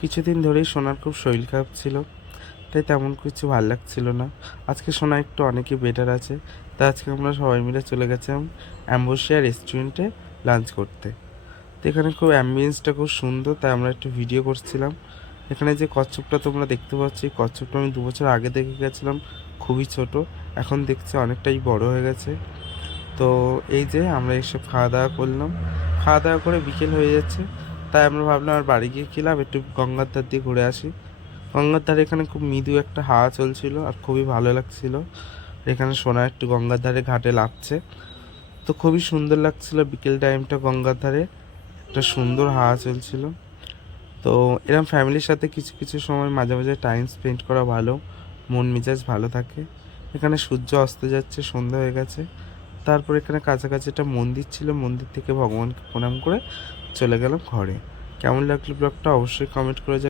কিছুদিন ধরেই সোনার খুব শরীর খারাপ ছিল, তাই তেমন কিছু ভাল লাগছিল না। আজকে সোনা একটু অনেকই বেটার আছে, তাই আজকে আমরা সবাই মিলে চলে গেছিলাম অ্যাম্বোসিয়া রেস্টুরেন্টে লাঞ্চ করতে। তো এখানে খুব অ্যাম্বিয়েন্সটা খুব সুন্দর, তাই আমরা একটু ভিডিও করছিলাম। এখানে যে কচ্ছপটা তোমরা দেখতে পাচ্ছ, এই কচ্ছপটা আমি 2 বছর আগে দেখে গেছিলাম, খুবই ছোট। এখন দেখছি অনেকটাই বড় হয়ে গেছে। তো এই যে আমরা এসব খাওয়া দাওয়া করলাম, খাওয়া দাওয়া করে বিকেল হয়ে যাচ্ছে, তাই আমরা ভাবলাম আর বাড়ি গিয়ে খেলাম একটু গঙ্গার ধার দিয়ে ঘুরে আসি। গঙ্গার ধারে এখানে খুব মৃদু একটা হাওয়া চলছিল আর খুবই ভালো লাগছিল। এখানে সোনা একটু গঙ্গার ধারে ঘাটে লাফছে, তো খুবই সুন্দর লাগছিল বিকেল টাইমটা গঙ্গার ধারে, একটা সুন্দর হাওয়া চলছিল। তো এরকম ফ্যামিলির সাথে কিছু কিছু সময় মাঝে মাঝে টাইম স্পেন্ড করা ভালো, মন মেজাজ ভালো থাকে। এখানে সূর্য অস্ত যাচ্ছে, সন্ধ্যা হয়ে গেছে। তারপর এখানে কাছাকাছি একটা মন্দির ছিল, মন্দির থেকে ভগবানকে প্রণাম করে চলে গেলাম ঘরে। কেমন লাগলো ব্লগটা অবশ্যই কমেন্ট করে